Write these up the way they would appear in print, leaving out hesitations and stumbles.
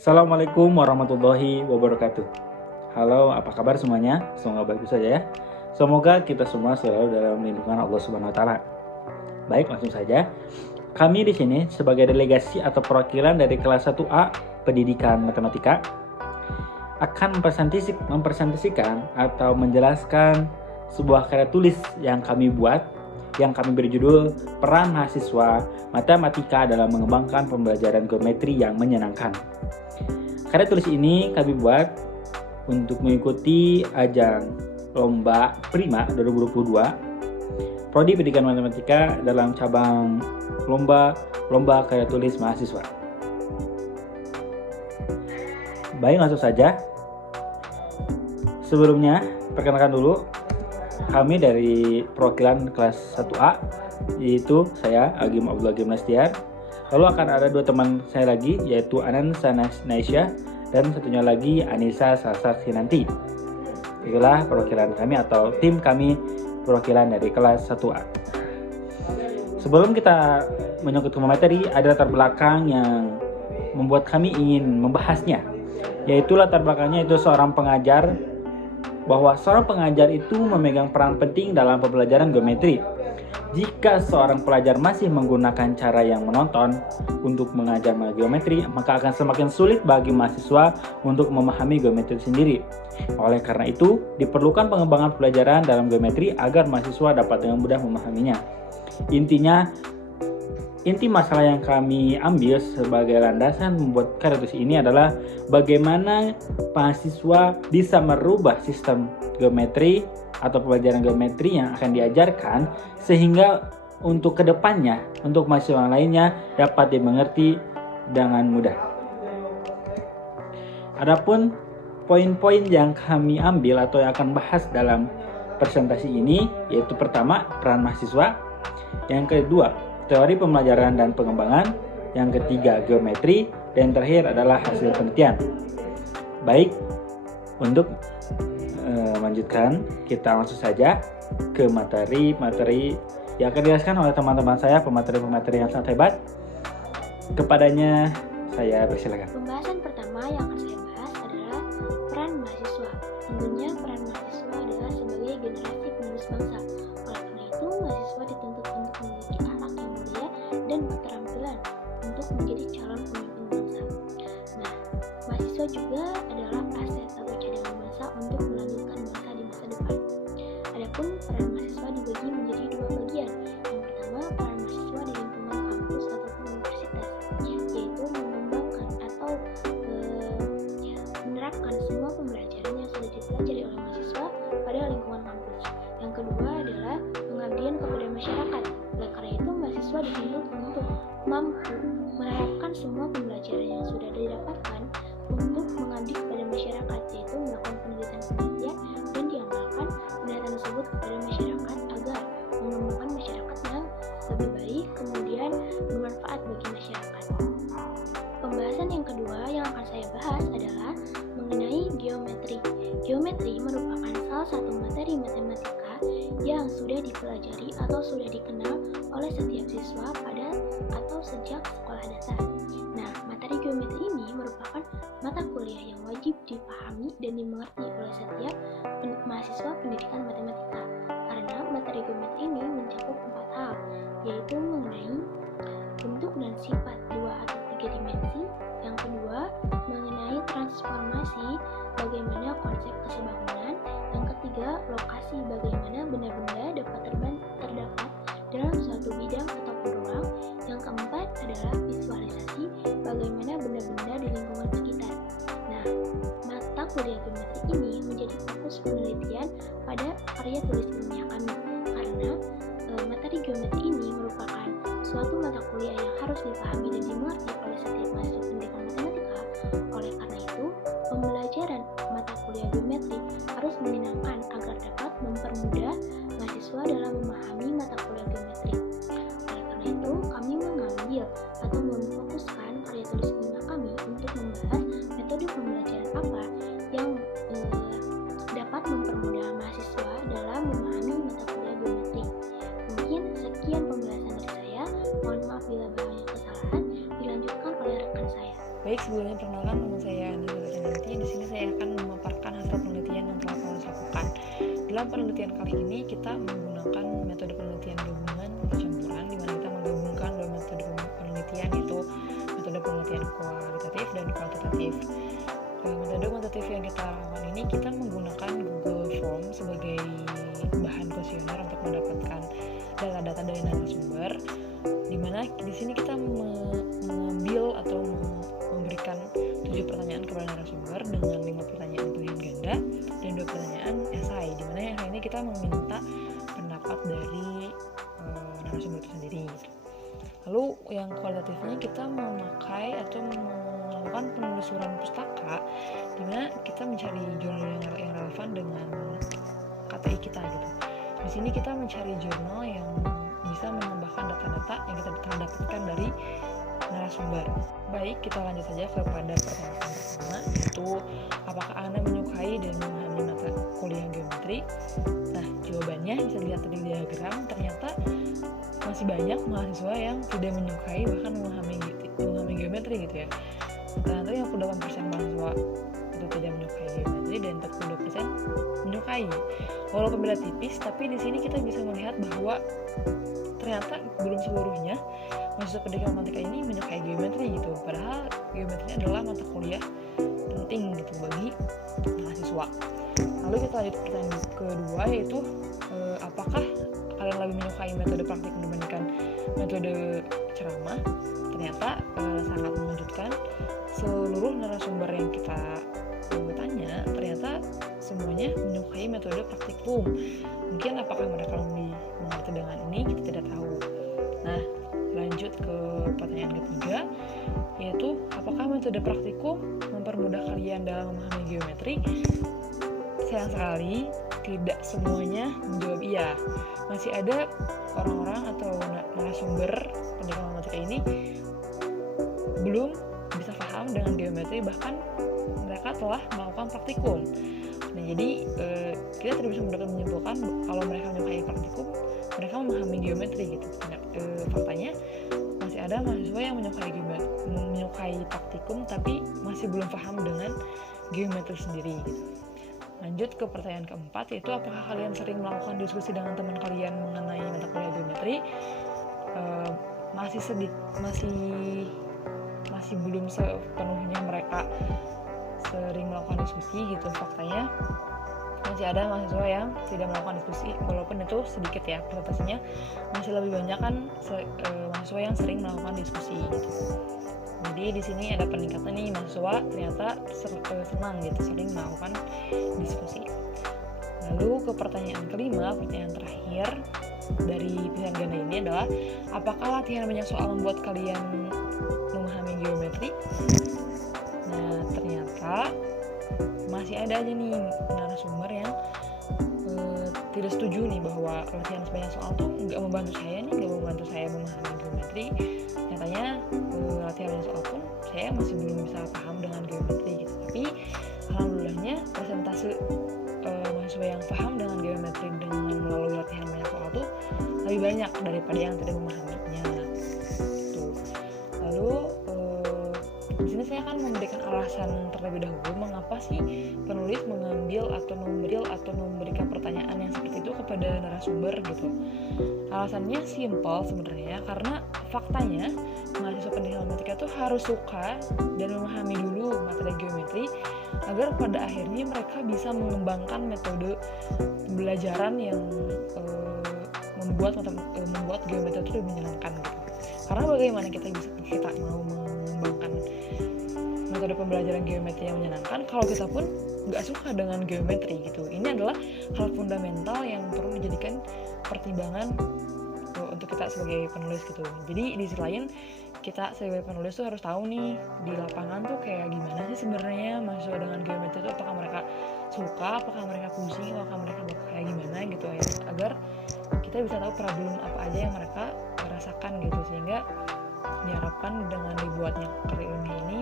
Assalamualaikum warahmatullahi wabarakatuh. Halo, apa kabar semuanya? Semoga baik saja ya. Semoga kita semua selalu dalam lindungan Allah Subhanahu wa taala. Baik, langsung saja. Kami di sini sebagai delegasi atau perwakilan dari kelas 1A Pendidikan Matematika akan mempresentasikan atau menjelaskan sebuah karya tulis yang kami buat yang kami beri judul Peran Mahasiswa Matematika dalam Mengembangkan Pembelajaran Geometri yang Menyenangkan. Karya tulis ini kami buat untuk mengikuti ajang Lomba Prima 2022 Prodi Pendidikan Matematika dalam cabang Lomba Karya Tulis Mahasiswa. Baik, langsung saja. Sebelumnya, perkenalkan dulu kami dari perwakilan kelas 1A, yaitu saya Agim Abdullah Gimnastian. Lalu akan ada dua teman saya lagi, yaitu Anan Naisya dan satunya lagi Anissa Salsak Sinanti. Itulah perwakilan kami atau tim kami perwakilan dari kelas 1A. Sebelum kita menyangkut ke materi, ada latar belakang yang membuat kami ingin membahasnya, yaitu latar belakangnya itu seorang pengajar, bahwa seorang pengajar itu memegang peran penting dalam pembelajaran geometri. Jika seorang pelajar masih menggunakan cara yang menonton untuk mengajar geometri, maka akan semakin sulit bagi mahasiswa untuk memahami geometri sendiri. Oleh karena itu, diperlukan pengembangan pelajaran dalam geometri agar mahasiswa dapat dengan mudah memahaminya. Inti masalah yang kami ambil sebagai landasan membuat karya tulis ini adalah bagaimana mahasiswa bisa merubah sistem geometri atau pembelajaran geometri yang akan diajarkan sehingga untuk kedepannya, untuk mahasiswa lainnya dapat dimengerti dengan mudah. Adapun poin-poin yang kami ambil atau yang akan bahas dalam presentasi ini, yaitu pertama, peran mahasiswa, yang kedua, teori pembelajaran dan pengembangan, yang ketiga, geometri, dan terakhir adalah hasil penelitian. Baik, untuk melanjutkan, kita langsung saja ke materi yang akan dijelaskan oleh teman-teman saya, pemateri yang sangat hebat. Kepadanya saya persilakan. Pembahasan pertama yang akan saya bahas adalah peran mahasiswa. Tentunya peran mahasiswa adalah sebagai generasi penerus bangsa. Oleh karena itu, mahasiswa dituntut untuk memiliki akhlak yang mulia dan keterampilan untuk menjadi calon pemimpin bangsa. Nah, mahasiswa juga adalah aset atau cadangan bangsa untuk melanjutkan bangsa di masa depan. Adapun peran mahasiswa dibagi menjadi dua bagian. Yang pertama, peran mahasiswa di lingkungan kampus ataupun universitas, yaitu mengembangkan atau menerapkan semua pembelajaran yang sudah dipelajari oleh mahasiswa pada lingkungan kampus. Yang kedua adalah pengabdian kepada masyarakat. Oleh karena itu, mahasiswa dituntut untuk mampu menerapkan semua pembelajaran yang sudah didapatkan untuk mengabdi kepada masyarakat, yaitu melakukan penelitian dan diamalkan penelitian tersebut kepada masyarakat agar mengembangkan masyarakat yang lebih baik, kemudian bermanfaat bagi masyarakat. Pembahasan yang kedua yang akan saya bahas adalah mengenai geometri. Geometri merupakan salah satu materi matematika yang sudah dipelajari atau sudah dikenal oleh setiap siswa pada atau sejak sekolah dasar. Nah, materi geometri ini merupakan mata kuliah yang wajib dipahami dan dimengerti oleh setiap mahasiswa pendidikan matematika, karena materi geometri ini mencakup 4 hal, yaitu mengenai bentuk dan sifat 2 atau 3 dimensi. Yang kedua, mengenai transformasi, bagaimana konsep kesebangunan. Yang ketiga, lokasi, bagaimana benda-benda dapat terdapat dalam suatu bidang ataupun ruang. Yang keempat adalah visualisasi, bagaimana benda-benda di lingkungan sekitar. Nah, mata kuliah geometri ini menjadi fokus penelitian pada karya tulis ilmiah kami, karena materi geometri ini merupakan suatu mata kuliah yang harus dipahami dan dimengerti oleh setiap mahasiswa pendidikan matematika. Oleh karena itu, pembelajaran mata kuliah geometri harus menyenangkan agar dapat mempermudah mahasiswa dalam memahami mata kuliah geometri. Oleh karena itu, kami mengambil atau memfokuskan karya tulis ilmiah kami untuk membahas metode pembelajaran apa yang dapat mempermudah mahasiswa dalam memahami mata kuliah geometri. Mungkin sekian pembahasan dari saya. Mohon maaf bila banyak kesalahan. Dilanjutkan oleh rekan saya. Baik, sebelumnya perkenalkan perkenalkan, nama saya Andrea Nanti. Di sini saya akan memaparkan hasil penelitian yang telah kami lakukan. Dalam penelitian kali ini kita menggunakan metode penelitian gabungan campuran, di mana kita menggabungkan dua metode penelitian, yaitu metode penelitian kualitatif dan kuantitatif. Metode kuantitatif yang kita lakukan ini kita menggunakan Google Form sebagai bahan kuesioner untuk mendapatkan data-data dari narasumber, di mana di sini kita mengambil atau memberikan 7 pertanyaan kepada narasumber dengan 5 pertanyaan pilihan ganda dan 2 pertanyaan esai, di mana esai ini kita meminta pendapat dari narasumber itu sendiri. Lalu yang kualitatifnya kita memakai atau melakukan penelusuran pustaka, di mana kita mencari jurnal yang relevan dengan KTI kita gitu. Di sini kita mencari jurnal yang bisa menambahkan data-data yang kita dapatkan dari narasumber. Baik, kita lanjut saja kepada pertanyaan pertama, yaitu apakah Anda menyukai dan memahami mata kuliah geometri? Nah, jawabannya bisa dilihat dari diagram. Ternyata masih banyak mahasiswa yang tidak menyukai bahkan memahami geometri gitu ya. Ternyata 58% mahasiswa itu tidak menyukai geometri dan 42% menyukai. Walaupun beda tipis, tapi di sini kita bisa melihat bahwa ternyata belum seluruhnya mahasiswa pendidikan matematika ini menyukai geometri gitu. Padahal geometri adalah mata kuliah penting gitu bagi mahasiswa. Lalu kita lanjut ke pertanyaan kedua, yaitu apakah kalian lebih menyukai metode praktik dibandingkan metode ceramah? Ternyata sangat mengejutkan, seluruh narasumber yang kita tanya ternyata semuanya menyukai metode praktikum. Mungkin apakah mereka lebih mengerti dengan ini, kita tidak tahu. Nah, lanjut ke pertanyaan ketiga, yaitu apakah metode praktikum mempermudah kalian dalam memahami geometri? Sayang sekali tidak semuanya menjawab iya. Masih ada orang-orang atau narasumber pendidikan matematika ini belum bisa paham dengan geometri, bahkan mereka telah melakukan praktikum. Nah, jadi kita tidak bisa menyimpulkan kalau mereka menyukai praktikum, mereka memahami geometri gitu. Faktanya masih ada mahasiswa yang menyukai praktikum tapi masih belum paham dengan geometri sendiri gitu. Lanjut ke pertanyaan keempat, yaitu apakah kalian sering melakukan diskusi dengan teman kalian mengenai mata kuliah geometri? Masih belum sepenuhnya mereka sering melakukan diskusi gitu. Faktanya masih ada mahasiswa yang tidak melakukan diskusi, walaupun itu sedikit ya persentasinya, masih lebih banyak kan mahasiswa yang sering melakukan diskusi gitu. Jadi di sini ada peningkatan nih, mahasiswa ternyata senang gitu sering melakukan diskusi. Lalu ke pertanyaan kelima, pertanyaan terakhir dari pilihan ganda ini adalah apakah latihan banyak soal membuat kalian memahami geometri? Nah, ternyata masih ada aja nih narasumber yang tidak setuju nih bahwa latihan sebanyak soal tuh nggak membantu saya memahami geometri. Nyatanya latihan banyak soal pun saya masih belum bisa paham dengan geometri gitu. Tapi alhamdulillahnya persentase mahasiswa yang paham dengan geometri dengan melalui latihan banyak soal tuh lebih banyak daripada yang tidak memahaminya. Tuh. Lalu di sini saya akan memberikan alasan terlebih dahulu mengapa sih penulis mengambil atau memberikan pertanyaan yang seperti itu kepada narasumber gitu. Alasannya simpel sebenarnya, karena faktanya mahasiswa pendidikan matematika tuh harus suka dan memahami dulu materi geometri agar pada akhirnya mereka bisa mengembangkan metode pembelajaran yang membuat geometri itu lebih menyenangkan gitu. Karena bagaimana kita mau mengembangkan metode pembelajaran geometri yang menyenangkan kalau kita pun nggak suka dengan geometri gitu. Ini adalah hal fundamental yang perlu dijadikan pertimbangan untuk kita sebagai penulis gitu. Jadi di sisi lain kita sebagai penulis tuh harus tahu nih di lapangan tuh kayak gimana sih sebenarnya mahasiswa dengan geometri itu, apakah mereka suka, apakah mereka pusing, apakah mereka kayak gimana gitu ya, agar kita bisa tahu problem apa aja yang mereka rasakan gitu, sehingga diharapkan dengan dibuatnya karya ilmiah ini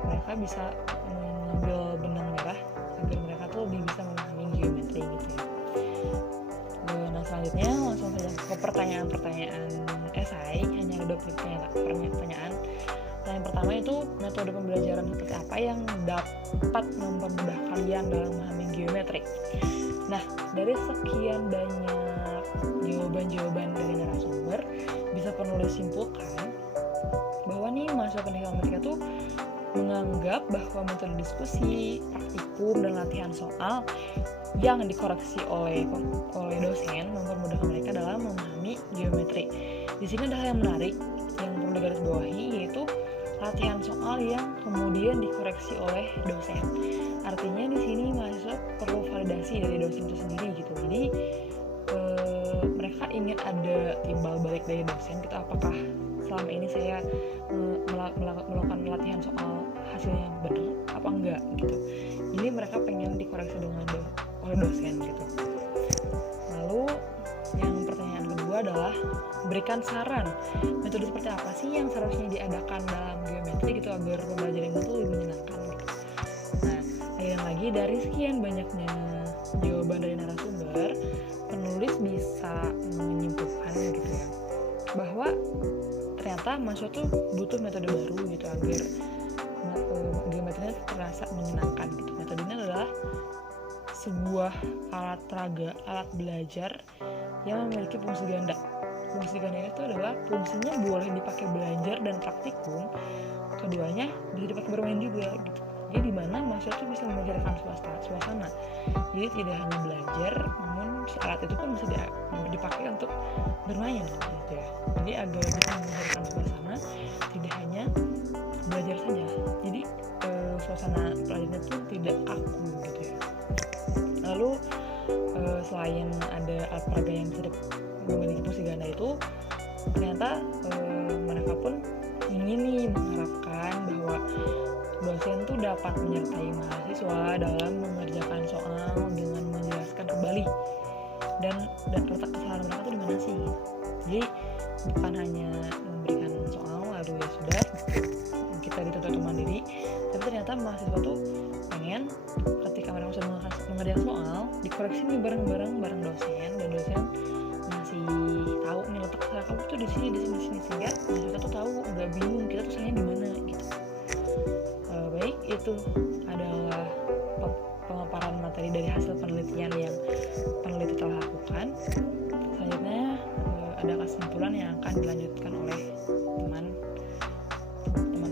mereka bisa mengambil benang merah agar mereka tuh lebih bisa memahami geometri gitu ya. Nah, selanjutnya langsung saja ke pertanyaan-pertanyaan esai, hanya ada 2 pertanyaan. Nah, yang pertama itu metode pembelajaran seperti apa yang dapat mempermudah kalian dalam memahami geometri. Nah, dari sekian banyak jawaban-jawaban dari narasumber, bisa penulis simpulkan bahwa nih mahasiswa pendidikan matematika tuh menganggap bahwa metode diskusi, praktikum, dan latihan soal yang dikoreksi oleh dosen mempermudah mereka dalam memahami geometri. Di sini ada hal yang menarik yang perlu digarisbawahi, yaitu latihan soal yang kemudian dikoreksi oleh dosen. Artinya di sini mahasiswa perlu validasi dari dosen itu sendiri gitu. Jadi mereka ingin ada timbal balik dari dosen gitu, apakah selama ini saya melakukan latihan soal hasilnya benar apa enggak gitu. Jadi mereka pengen dikoreksi oleh dosen gitu. Lalu yang pertanyaan kedua adalah berikan saran metode seperti apa sih yang seharusnya diadakan dalam geometri gitu agar pembelajaran itu lebih menyenangkan gitu. Nah, yang lagi dari sekian banyaknya jawaban dari narasumber, penulis bisa menyimpulkan gitu ya bahwa ternyata mahasiswa tuh butuh metode baru gitu agar geometrinya terasa menyenangkan gitu. Metode ini adalah sebuah alat peraga, alat belajar yang memiliki fungsi ganda. Fungsi ganda itu adalah fungsinya boleh dipakai belajar dan praktikum, keduanya bisa dipakai bermain juga gitu. Jadi di mana mahasiswa itu bisa mengajarkan suasana. Jadi tidak hanya belajar, namun si alat itu pun bisa dipakai untuk bermain gitu ya. Jadi agar bisa mengajarkan suasana, tidak hanya belajar saja. Jadi suasana pelajarannya itu tidak kaku gitu ya. Lalu selain ada alat peraga yang bisa memiliki fungsi ganda itu, ternyata mereka pun ingin nih mengharapkan bahwa dosen tuh dapat menyertai mahasiswa dalam mengerjakan soal dengan menjelaskan kembali dan letak kesalahan mereka tuh di mana sih. Jadi bukan hanya memberikan soal lalu ya sudah kita dituntut mandiri, tapi ternyata mahasiswa tuh pengen ketika mereka sudah mengerjakan soal dikoreksi nih bareng dosen, dan dosen ngasih tahu nih letak kesalahan kamu tuh di sini sehingga mahasiswa tuh tahu, nggak bingung kita tuh salahnya di mana gitu. Baik, itu adalah pemaparan materi dari hasil penelitian yang peneliti telah lakukan. Selanjutnya ada kesimpulan yang akan dilanjutkan oleh teman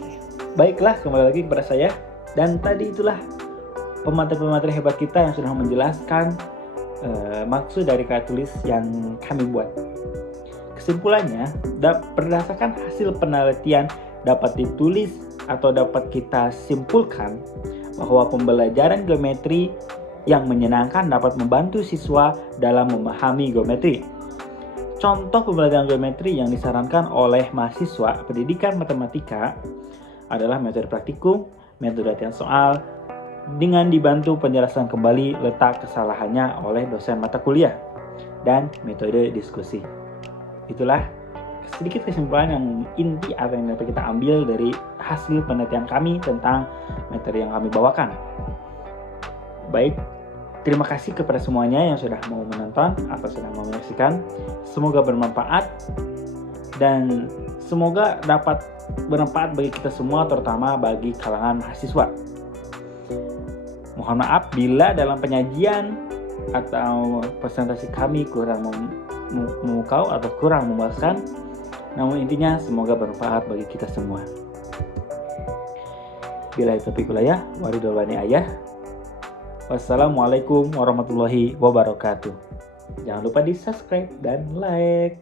saya. Baiklah, kembali lagi kepada saya. Dan tadi itulah pemateri hebat kita yang sudah menjelaskan maksud dari karya tulis yang kami buat. Kesimpulannya, berdasarkan hasil penelitian dapat ditulis atau dapat kita simpulkan bahwa pembelajaran geometri yang menyenangkan dapat membantu siswa dalam memahami geometri. Contoh pembelajaran geometri yang disarankan oleh mahasiswa pendidikan matematika adalah metode praktikum, metode latihan soal, dengan dibantu penjelasan kembali letak kesalahannya oleh dosen mata kuliah, dan metode diskusi. Itulah sedikit kesimpulan yang inti apa yang dapat kita ambil dari hasil penelitian kami tentang materi yang kami bawakan. Baik, terima kasih kepada semuanya yang sudah mau menonton atau sudah mau menyaksikan. Semoga bermanfaat dan semoga dapat bermanfaat bagi kita semua, terutama bagi kalangan mahasiswa. Mohon maaf bila dalam penyajian atau presentasi kami kurang memukau atau kurang memuaskan. Namun intinya semoga bermanfaat bagi kita semua. Bila itu wilayah, waridulwani ayah. Wassalamualaikum warahmatullahi wabarakatuh. Jangan lupa di subscribe dan like.